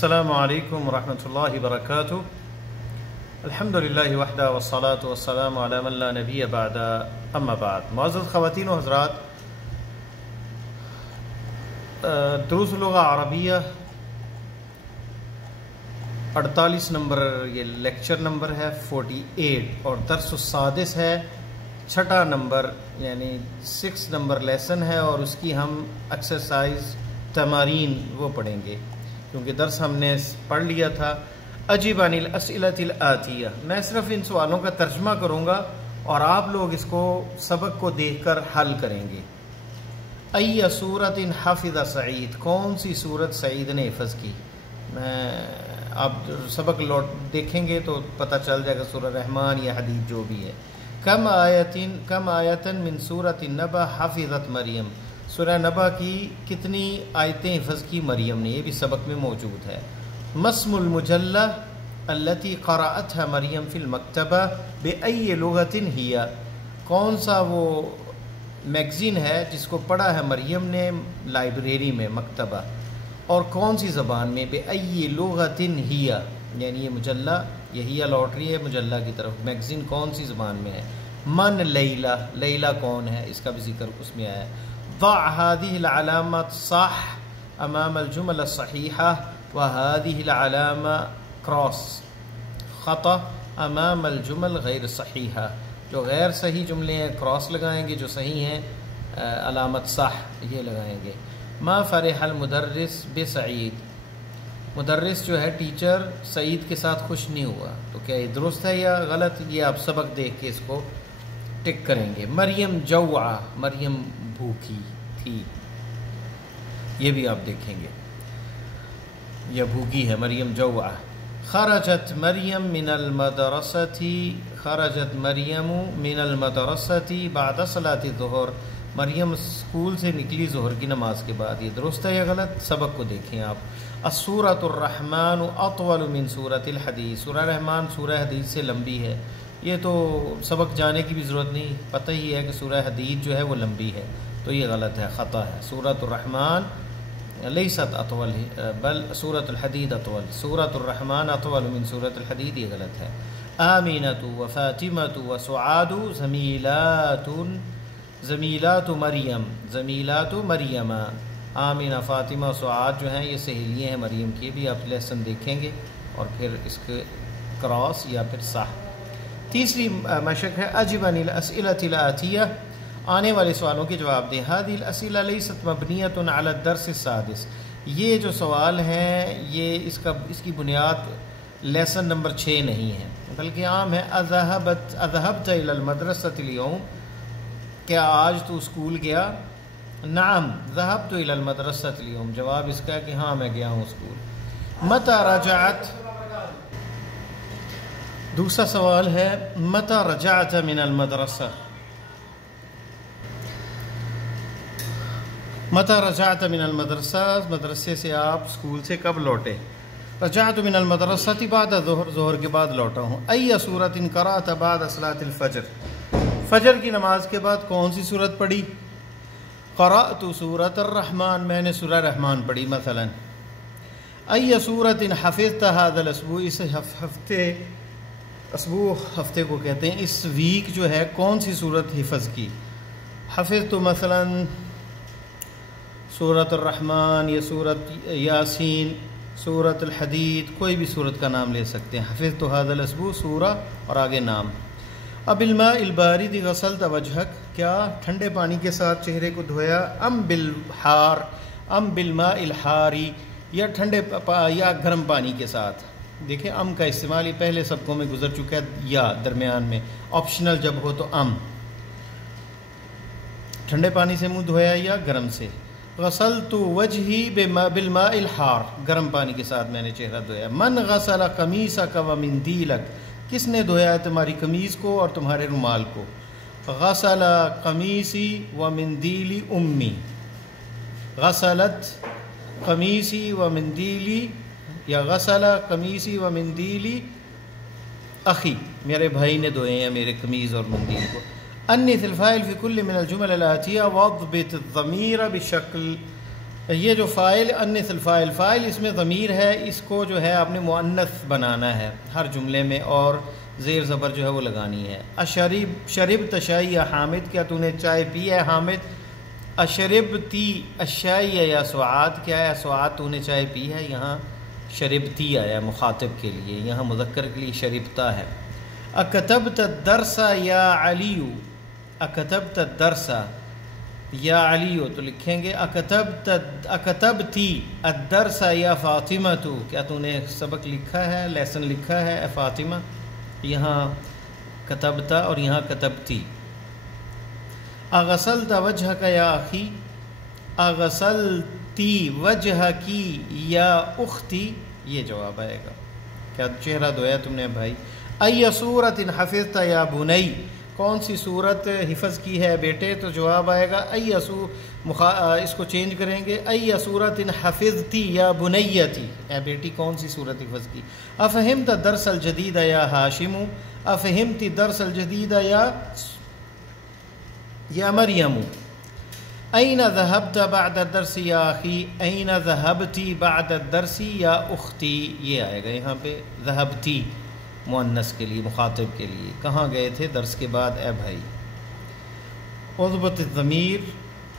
السلام علیکم ورحمۃ اللہ وبرکاتہ۔ الحمد للہ وحدہ والصلاة والسلام علی من لا نبی بعد، اما بعد۔ معزز خواتین و حضرات، دروس لغہ عربیہ 48 نمبر یہ لیکچر نمبر ہے 48، اور درس السادس ہے 6 نمبر، یعنی 6 نمبر لیسن ہے، اور اس کی ہم ایکسرسائز تمارین وہ پڑھیں گے، کیونکہ درس ہم نے پڑھ لیا تھا۔ اجب عن الاسئلۃ الآتیہ، میں صرف ان سوالوں کا ترجمہ کروں گا اور آپ لوگ اس کو سبق کو دیکھ کر حل کریں گے۔ ای سورۃ حفظ سعید، کون سی سورت سعید نے حفظ کی؟ میں آپ سبق دیکھیں گے تو پتہ چل جائے گا، سورہ رحمان یا حدید جو بھی ہے۔ کم آیتن من سورۃ النبأ حفظت مریم، سورہ نبا کی کتنی آیتیں حفظ کی مریم نے، یہ بھی سبق میں موجود ہے۔ مسم المجلہ التي قرأتها مریم فی المکتبہ بأی لغۃ ہی، کون سا وہ میگزین ہے جس کو پڑھا ہے مریم نے لائبریری میں، مکتبہ، اور کون سی زبان میں؟ بأی لغۃ ہی، یعنی یہ مجلہ، یہی لوٹ رہی ہے مجلہ کی طرف، میگزین کون سی زبان میں ہے؟ من لیلہ، لیلہ کون ہے، اس کا بھی ذکر اس میں آیا ہے۔ ضع هذه العلامات صح امام الجمل الصحیحہ وهذه العلامہ کراس خطا امام الجمل غیر صحیحہ، جو غیر صحیح جملے ہیں کراس لگائیں گے، جو صحیح ہیں علامت صح یہ لگائیں گے۔ ما فرح المدرس بسعید، مدرس جو ہے ٹیچر سعید کے ساتھ خوش نہیں ہوا، تو کیا یہ درست ہے یا غلط؟ یہ آپ سبق دیکھ کے اس کو ٹک کریں گے۔ مریم جوعہ، مریم بھوکی تھی، یہ بھی آپ دیکھیں گے، یا بھوکی ہے مریم جوعہ۔ خرجت مریم من المدرسۃ، خرجت مریم من المدرسۃ بعد صلاۃ الظہر، مریم اسکول سے نکلی ظہر کی نماز کے بعد، یہ درست ہے یا غلط؟ سبق کو دیکھیں آپ۔ السورۃ الرحمن اطول من سورۃ الحدید، سورہ رحمان سورہ حدید سے لمبی ہے، یہ تو سبق جانے کی بھی ضرورت نہیں، پتہ ہی ہے کہ سورہ حدید جو ہے وہ لمبی ہے، تو یہ غلط ہے، خطا ہے۔ سورۃ الرحمن لیست اطول بل سورۃ الحدید اطول، سورۃ الرحمن اطول من سورۃ الحدید، یہ غلط ہے۔ آمینۃ و فاطمۃ و سعاد زمیلات مریم، زمیلات مریم، آمینہ فاطمہ و سعاد جو ہیں یہ سہیلیاں ہیں مریم کی، بھی آپ لیسن دیکھیں گے اور پھر اس کے کراس یا پھر صح۔ تیسری مشق ہے اجب عن الاسئلۃ الآتیہ، آنے والے سوالوں کے جواب دیں۔ هذه الاسئلہ لیست مبنیۃ علی الدرس السادس، یہ جو سوال ہیں یہ اس کی بنیاد لیسن نمبر 6 نہیں ہے، بلکہ عام ہے۔ اذهبت الى المدرسۃ اليوم، کیا آج تو اسکول گیا؟ نعم ذهبت الى المدرسۃ اليوم، جواب اس کا ہے کہ ہاں میں گیا ہوں اسکول۔ متى رجعت، دوسرا سوال ہے متى رجعت من المدرسہ، متى رجعت من المدرسہ، مدرسے سے آپ اسکول سے کب لوٹے؟ رجعت من المدرسہ بعد ظہر، ظہر کے بعد لوٹا ہوں۔ ای سورۃ قرأت بعد صلاۃ الفجر، فجر کی نماز کے بعد کون سی سورت پڑھی؟ قرأت سورۃ الرحمن، میں نے سورہ رحمان پڑھی مثلا۔ ای سورۃ حفظت هذا الاسبوع، اس ہفتے، اسبوع ہفتے کو کہتے ہیں، اس ویک جو ہے کون سی صورت حفظ کی؟ حفظ تو مثلا سورۃ الرحمن یا سورۃ یاسین، سورۃ الحدید، کوئی بھی صورت کا نام لے سکتے ہیں۔ حفظ تو هذا الاسبوع سورہ اور آگے نام۔ اب الماء البارد غسلت وجهک، کیا ٹھنڈے پانی کے ساتھ چہرے کو دھویا؟ ام بالحار، ام بالماء الحاری، یا ٹھنڈے یا گرم پانی کے ساتھ؟ دیکھیں ام کا استعمال ہی پہلے سبقوں میں گزر چکا ہے، یا درمیان میں آپشنل جب ہو تو ام، ٹھنڈے پانی سے منہ دھویا یا گرم سے؟ غسلت وجہی بالماء الحار، گرم پانی کے ساتھ میں نے چہرہ دھویا۔ من غسل قمیصک ومندیلک، کس نے دھویا ہے تمہاری قمیض کو اور تمہارے رومال کو؟ غسل قمیصی ومندیلی امی، غسلت قمیصی ومندیلی، یا غسل قمیصی ومندیلی اخی، میرے بھائی نے دھوئے ہیں میرے قمیض اور مندیل کو۔ انث الفاعل فی کل من الجمل الآتیہ واضبط الضمیر بشکل یہ جو فاعل انث الفاعل، فاعل اس میں ضمیر ہے، اس کو جو ہے آپ نے مؤنث بنانا ہے ہر جملے میں، اور زیر زبر جو ہے وہ لگانی ہے۔ شربت شائی یا حامد، کیا تو نے چائے پی ہے حامد؟ اشربتی الشائی یا سعاد، کیا ہے سعاد تو نے چائے پی ہے؟ یہاں شربتی آیا مخاطب کے لیے، یہاں مذکر کے لیے شربتا ہے۔ اکتبت الدرس یا علی، اکتبت الدرس یا علی تو لکھیں گے اکتبتی الدرس یا فاطمہ تو، کیا تو نے سبق لکھا ہے، لیسن لکھا ہے اے فاطمہ؟ یہاں کتبتا اور یہاں کتبتی۔ اغسلت وجہک یا اخی، اغسلتی وجہکی یا اختی، یہ جواب آئے گا، کیا چہرہ دھویا تم نے بھائی؟ ای سورۃ حفظت یا بنی، کون سی صورت حفظ کی ہے بیٹے؟ تو جواب آئے گا اس کو چینج کریں گے، ای سورۃ حفظتی یا بنیتی، اے بیٹی کون سی صورت حفظ کی؟ افہمت الدرس الجدید یا ہاشم، افہمت الدرس الجدید یا مریم؟ این ذهبت بعد الدرس یا اخی، این ذهبتی بعد الدرس یا اختی، یہ آئے گا یہاں پہ ذهبتی مؤنث کے لیے، مخاطب کے لیے، کہاں گئے تھے درس کے بعد اے بھائی؟ اضبط الضمیر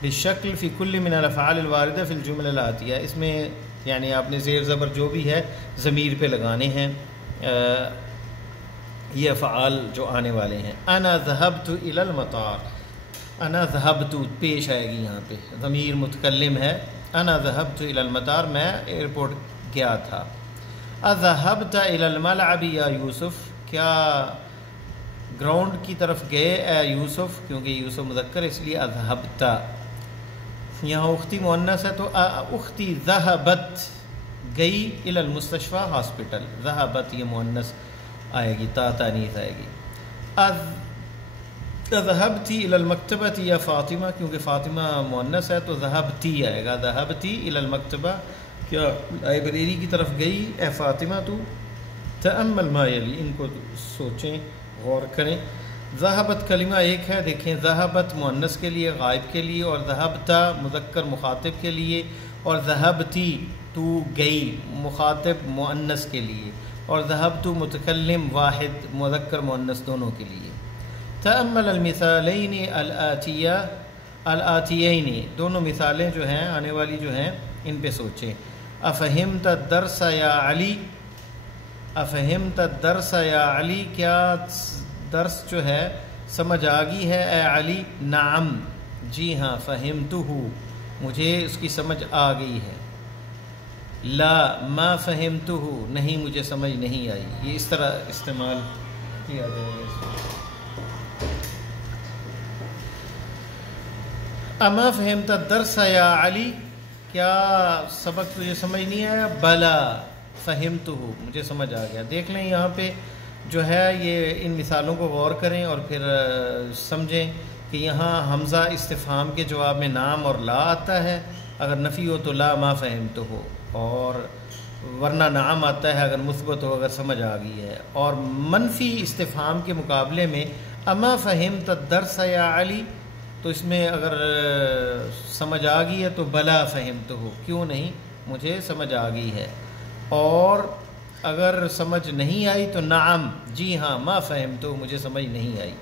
بالشکل فی کل من الافعال الواردہ فی الجمل الآتیہ، اس میں یعنی آپ نے زیر زبر جو بھی ہے ضمیر پہ لگانے ہیں، یہ افعال جو آنے والے ہیں۔ انا ذهبت الی المطار، انا ذهبت پیش آئے گی یہاں پہ، ضمیر متکلم ہے، انا ذهبت الی المطار، میں ایئرپورٹ گیا تھا۔ اذهبت الی الملعب یا یوسف، کیا گراؤنڈ کی طرف گئے اے یوسف؟ کیونکہ یوسف مذکر اس لیے اذهبت، یہاں اختی مؤنث ہے تو اختی ذهبت گئی الی المستشفى ہاسپٹل، ذهبت یہ مؤنث آئے گی، تا تانیث آئے گی۔ ذهبتی الی المکتبۃ یا فاطمہ، کیونکہ فاطمہ مؤنث ہے تو ذهبتی آئے گا، ذهبتی الی المکتبہ، کیا لائبریری کی طرف گئی اے فاطمہ تو؟ تأمل ما یلی، ان کو سوچیں غور کریں۔ ذهبت کلمہ ایک ہے، دیکھیں ذهبت مؤنث کے لیے غائب کے لیے، اور ذهبت مذکر مخاطب کے لیے، اور ذهبتی تو گئی مخاطب مؤنث کے لیے، اور ذهبت متکلم واحد مذکر مؤنث دونوں کے لیے۔ تأمل المثالین الآتیین، دونوں مثالیں جو ہیں آنے والی جو ہیں ان پہ سوچیں۔ افہمت الدرس یا علی، افہمت الدرس یا علی، کیا درس جو ہے سمجھ آ گئی ہے اے علی؟ نعم، جی ہاں، فہمتہ، مجھے اس کی سمجھ آ گئی ہے۔ لا ما فہمتہ، نہیں مجھے سمجھ نہیں آئی، یہ اس طرح استعمال کیا جائے گا۔ اما فہمت الدرس یا علی، کیا سبق تجھے سمجھ نہیں آیا؟ بلا فہمتہ، مجھے سمجھ آ گیا۔ دیکھ لیں یہاں پہ جو ہے یہ ان مثالوں کو غور کریں اور پھر سمجھیں کہ یہاں حمزہ استفہام کے جواب میں نام اور لا آتا ہے، اگر نفی ہو تو لا ما فہمتہ ہو، اور ورنہ نعم آتا ہے اگر مثبت ہو، اگر سمجھ آ گئی ہے۔ اور منفی استفہام کے مقابلے میں اما فہمت الدرس یا علی، تو اس میں اگر سمجھ آ گئی ہے تو بلا فہمتہ ہو، کیوں نہیں، مجھے سمجھ آ گئی ہے۔ اور اگر سمجھ نہیں آئی تو نعم، جی ہاں، ما فہمتہ، مجھے سمجھ نہیں آئی۔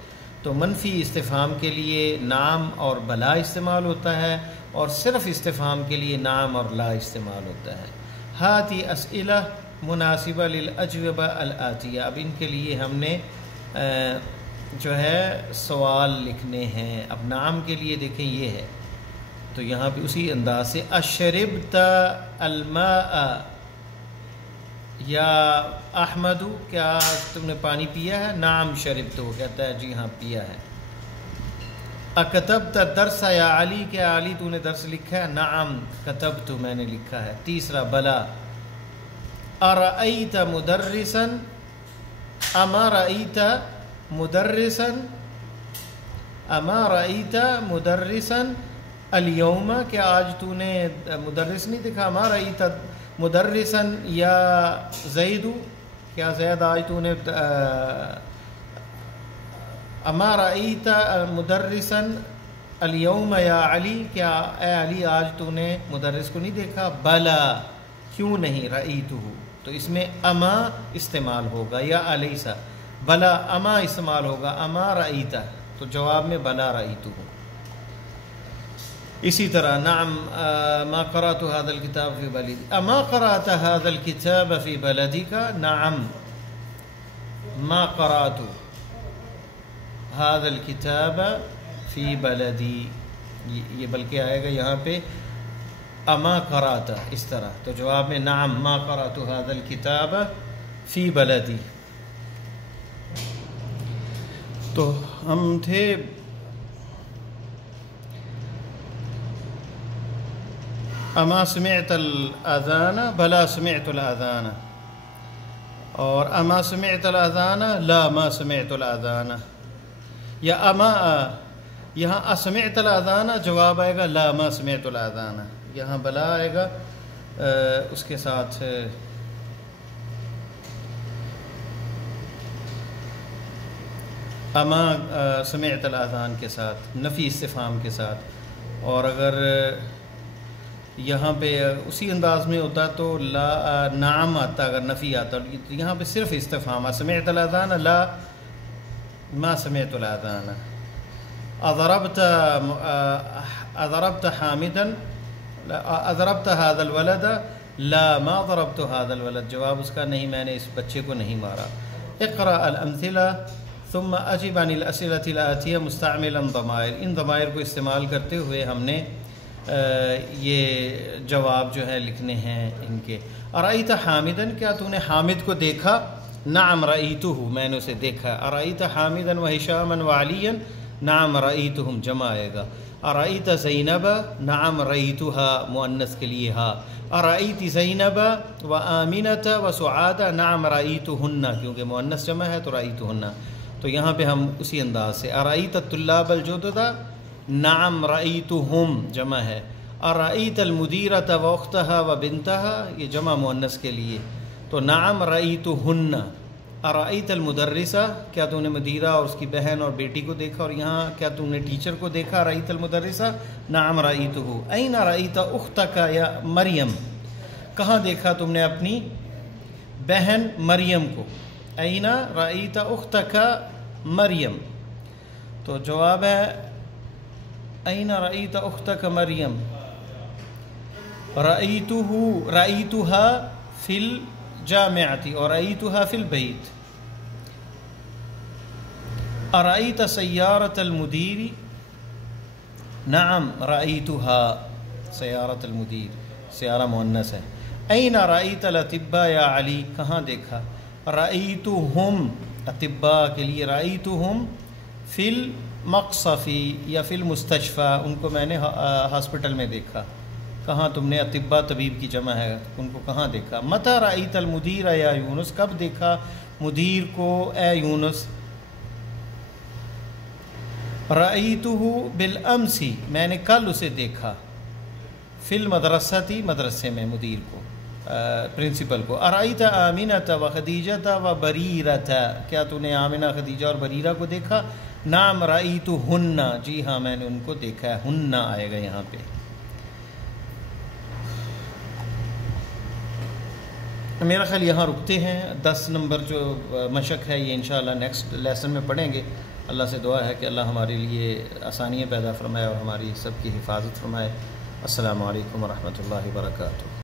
تو منفی استفہام کے لیے نعم اور بلا استعمال ہوتا ہے، اور صرف استفہام کے لیے نعم اور لا استعمال ہوتا ہے۔ ہاتی اسئلہ مناسبہ للاجوبہ الآتیہ، اب ان کے لیے ہم نے جو ہے سوال لکھنے ہیں۔ اب نعم کے لیے دیکھیں یہ ہے، تو یہاں پہ اسی انداز سے اشربت الماء یا احمد، کیا تم نے پانی پیا ہے؟ نعم شربت، وہ کہتا ہے جی ہاں پیا ہے۔ اکتبت الدرس یا علی، کیا علی تو نے درس لکھا ہے؟ نعم کتبت، میں نے لکھا ہے۔ تیسرا بلا۔ ارأیت مدرسا، اما رأیت مدرسا، اما رأیت مدرسا اليوم، کیا آج تو نے مدرس نہیں دیکھا؟ اما رأیت مدرسا یا زید، کیا زید آج تو نے اما رأیت مدرسا الیوم یا علی، کیا اے علی آج تو نے مدرس کو نہیں دیکھا؟ بلا، کیوں نہیں؟ رأیتہ، تو اس میں اما استعمال ہوگا یا الیسا، بلا اما استعمال ہوگا، اما رأیتہ، تو جواب میں بلا رأیتہ۔ اسی طرح نعم ما قرأت هذا الكتاب في بلدي، اما قرأت هذا الكتاب في بلدك؟ نعم ما قرأت هذا الكتاب في بلدي، یہ بلکہ آئے گا یہاں پہ اما قرأت اس طرح، تو جواب میں نعم ما قرأت هذا الكتاب في بلدي۔ تو ہم تھے اما سمعت الاذان، بلا سمعت الاذان، اور اما سمعت الاذان، لا ما سمعت الاذان، یا اما یہاں اسمعت الاذان جواب آئے گا لا ما سمعت الاذان، یہاں بلا آئے گا اس کے ساتھ اما سمعت الاذان کے ساتھ، نفی استفہام کے ساتھ، اور اگر یہاں پہ اسی انداز میں ہوتا تو لا نعم آتا، اگر نفی آتا، یہاں پہ صرف استفہام، سمعت الاذان لا ما سمعت الاذان۔ اضربت حامدا، اضربت هذا الولد، لا ما ضربت هذا الولد، جواب اس کا نہیں، میں نے اس بچے کو نہیں مارا۔ اقرأ الامثلہ ثم اجب عن الاسئلة الآتیہ مستعملا ضمائر، ان ضمائر کو استعمال کرتے ہوئے ہم نے یہ جواب جو ہے لکھنے ہیں ان کے۔ ارأیت حامدا، کیا تو نے حامد کو دیکھا؟ نعم رأیتہ، میں نے اسے دیکھا۔ ارأیت حامدا وہشاما وعلیا، نعم رأیتہم، جمع آئے گا۔ ارأیت زینب، نعم رأیتہا، مؤنث کے لیے ہا۔ ارأیت زینب وآمنۃ وسعاد، نعم رأیتہن، کیونکہ مؤنث جمع ہے تو رأیتہن، تو یہاں پہ ہم اسی انداز سے۔ ارأیت الطلاب الجدد، نعم رأیتہم، جمع ہے۔ ارأیت المدیرۃ واختہا وبنتہا، یہ جمع مؤنث کے لیے، تو نعم رأیتہن۔ ارأیت المدرسہ، کیا تو نے مدیرہ اور اس کی بہن اور بیٹی کو دیکھا، اور یہاں کیا تو نے ٹیچر کو دیکھا؟ ارأیت المدرسہ، نعم رأیتہ۔ این رأیت اختک یا مریم، کہاں دیکھا تم نے اپنی بہن مریم کو؟ این رأیت اختک مریم، تو جواب ہے این رأیت اختک مریم، رأیتہا فی الجامعۃ اور رأیتہا فی البیت۔ ارأیت سیارۃ المدیر، نعم رأیتہا، سیارۃ المدیر، سیارہ مؤنث ہے۔ این رأیت الاطباء یا علی، کہاں دیکھا؟ رأیتہم، اطباء کے لیے، رأیتہم فی المقصفی یا فی المستشفى، ان کو میں نے ہاسپٹل میں دیکھا۔ کہاں تم نے؟ اطباء طبیب کی جمع ہے، ان کو کہاں دیکھا؟ متی رأیت المدیر یا یونس، کب دیکھا مدیر کو اے یونس؟ رأیتہ بالامس، میں نے کل اسے دیکھا۔ فی المدرسۃ، مدرسے میں، مدیر کو، پرنسپل کو۔ ارأیت آمنۃ وخدیجۃ وبریرۃ، کیا تو نے آمنہ، خدیجہ اور بریرہ کو دیکھا؟ نعم رأیتہن، جی ہاں میں نے ان کو دیکھا ہے، ہن آئے گا یہاں پہ۔ میرا خیال یہاں رکتے ہیں، 10 نمبر جو مشق ہے یہ انشاءاللہ نیکسٹ لیسن میں پڑھیں گے۔ اللہ سے دعا ہے کہ اللہ ہمارے لیے آسانیاں پیدا فرمائے اور ہماری سب کی حفاظت فرمائے۔ السلام علیکم ورحمۃ اللہ وبرکاتہ۔